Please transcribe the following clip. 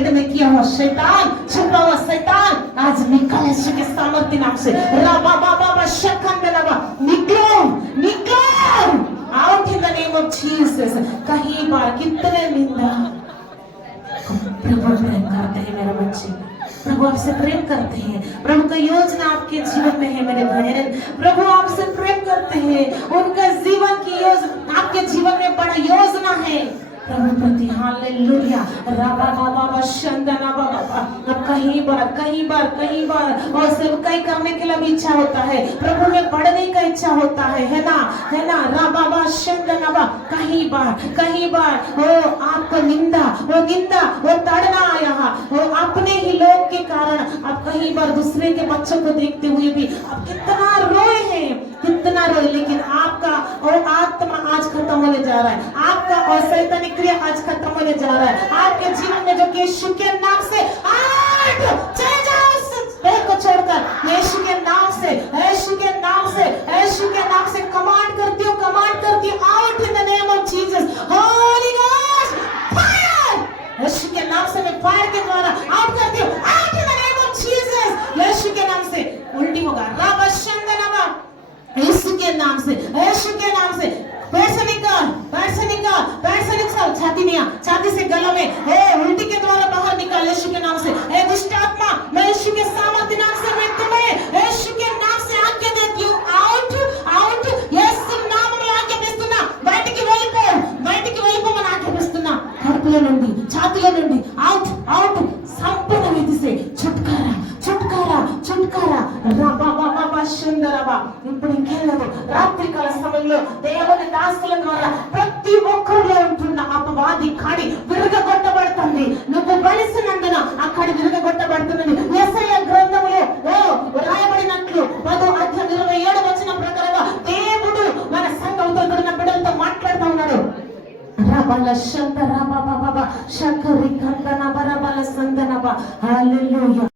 भेद में किया हुआ शैतान, छुपा हुआ शैतान आज निकल यीशु के सामर्थ्य नाम से। रबा बाबा शकंदलबा, निकलो निकलो, out in the name of Jesus. कहीं बार कितने निंदा, प्रभु प्रेम करते हैं मेरे बच्चे, प्रभु आपसे प्रेम करते हैं, प्रभु का योजना आपके जीवन में है मेरे बहन, प्रभु आपसे प्रेम करते हैं, उनका जीवन की योजना आपके जीवन में बड़ा योजना है प्रभु प्रति। हालेलुया। राबा बाबा शंदना बाबा, कहीं बार और सेवकाई करने के लिए भी इच्छा होता है, प्रभु में बढ़ने का इच्छा होता है ना राबा बाबा शंदना बाबा, कहीं बार वो आपको निंदा वो ताड़ना आया, वो अपने ही लोग के कारण आप कहीं बार दूसरे के बच्चों को देखते हुए भी आप कितना रोए हैं, लेकिन आपका और आत्मा आज खत्म होने जा रहा है, आपका और शैतानी क्रिया आज खत्म होने जा रहा है आपके जीवन में, जो कि यीशु के नाम से आज चले जाओ इस देह को छोड़कर, यीशु के नाम से कमांड करती हूँ, out in the name of Jesus. Holy ghost fire, Yeshu के नाम से मैं फायर के द्वारा आउट करती हूँ, out in the name of Jesus. Yeshu के नाम से उल्टी होगा, राबा शंदनवा, यीशु के नाम से पैर से निकाल, छाती से गला में उल्टी के द्वारा बाहर निकाल यीशु के नाम से। दुष्ट आत्मा, मैं यीशु के सामर्थ्य नाम से मैं तुम्हें यीशु के नाम से आज्ञा देती हूँ, आउट యేసు నామములో ఆజ్ఞాపిస్తున్నా, బయటికి వెళ్ళిపో మన ఆజ్ఞాపిస్తున్నా, కడుపులో నుండి ఛాతీలో నుండి అవుట్ సంపూర్ణ విధి से छुटकारा రాబా శందరబా। ఇప్పుడు ఇంకేలేదు, రాత్రి కాల సమయంలో దేవుని దాసుల ద్వారా ప్రతి ఒక్కరిలో ఉంటున్న అపవాది కాడి విరగొట్టబడుతుంది, నువ్వు బలిసినందున ఆ కాడి విరగొట్టబడుతున్నది। యెషయా గ్రంథములో రాయబడినట్లు 10:27 ప్రకారంగా దేవుడు మన సంఘంతో ఉన్న బిడ్డలతో మాట్లాడుతూ ఉన్నాడు। రాబల శందరబా బాబా షకరి కందన బరబల సందనబా, హల్లెలూయా।